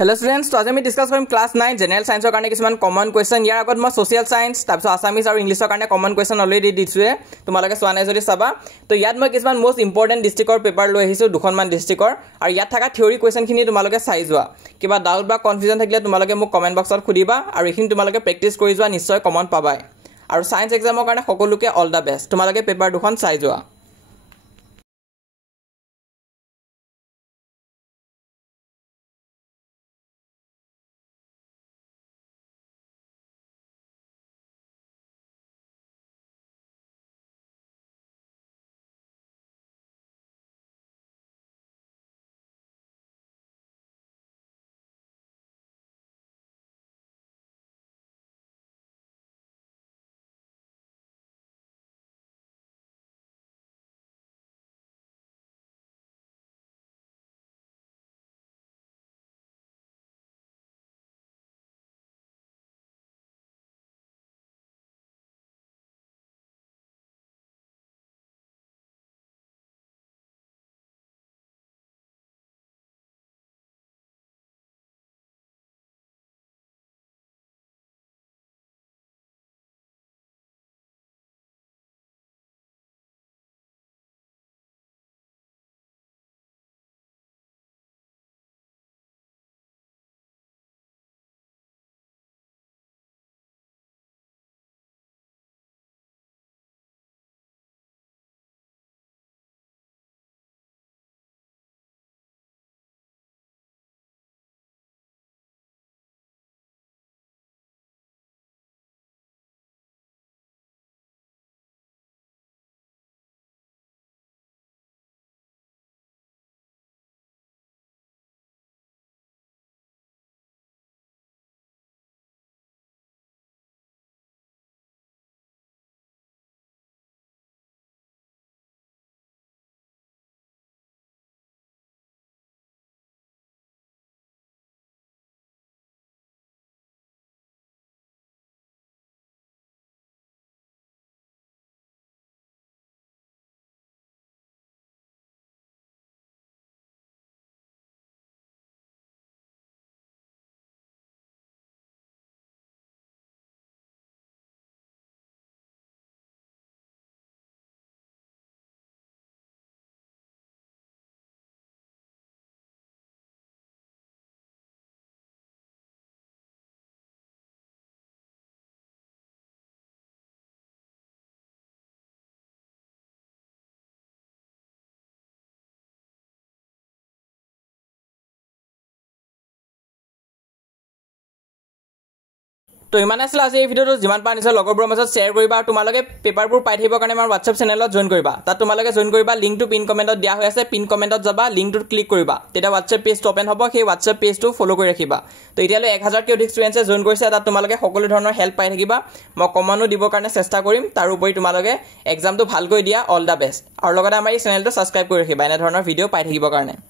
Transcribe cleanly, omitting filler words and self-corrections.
Hello students, so আজি আমি discuss কৰিম ক্লাস 9 জেনাৰেল সায়েন্সৰ কাৰণে কিছুমান কমন কোৱেশ্চন। ইয়াৰ আগত মই সোশ্যাল সায়েন্স তাৰপিছত আসামিজ আৰু ইংলিছৰ কাৰণে কমন কোৱেশ্চন অলৰেডি দিছোৱে, তোমালোকে চোৱা নাই যদি চাবা। তো ইয়াত মই কিছুমান মোস্ট ইম্পৰ্টেন্ট ডিস্ট্ৰিক্টৰ পেপাৰ লৈ আহিছো, দুখনমান ডিস্ট্ৰিক্টৰ, আৰু ইয়াত থকা থিওৰি কোৱেশ্চনখিনি তোমালোকে চাই যোৱা। কিবা ডাউট বা কনফিউজন থাকিলে তোমালোকে মোক কমেন্ট বক্সত খুদিবা, আৰু এইখিনি তোমালোকে প্ৰেক্টিছ কৰি যোৱা, নিশ্চয় কমন পাবাই। আৰু সায়েন্স এক্সামৰ কাৰণে সকলোকে অল দা বেষ্ট। তোমালোকে পেপাৰ দুখন চাই যোৱা। তো ইমান আছিল আজি এই ভিডিওটো। যিমান পাৰা নিজৰ লগৰবোৰৰ মাজত শ্বেয়াৰ কৰিবা, আৰু তোমালোকে পেপাৰবোৰ পাই থাকিবৰ কাৰণে আমাৰ হোৱাটছআপ চেনেলত জইন কৰিবা। তাত তোমালোকে জইন কৰিবা, লিংকটো পিন কমেণ্টত দিয়া হৈ আছে, পিন কমেণ্টত যাবা, লিংকটোত ক্লিক কৰিবা, তেতিয়া হোৱাটছআপ পেজটো অপেন হ'ব। সেই হোৱাটছআপ পেজটো ফ'ল' কৰি ৰাখিবা। তো এতিয়ালৈ 1000কৈ অধিক ষ্টুডেণ্টছে জইন কৰিছে, তাত তোমালোকে সকলো ধৰণৰ হেল্প পাই থাকিবা। মই কমনো দিবৰ কাৰণে চেষ্টা কৰিম। তাৰোপৰি তোমালোকে এক্সামটো ভালকৈ দিয়া। All the best. আৰু লগতে আমাৰ এই চেনেলটো ছাবস্ক্ৰাইব কৰি ৰাখিবা এনেধৰণৰ ভিডিঅ' পাই থাকিবৰ কাৰণে।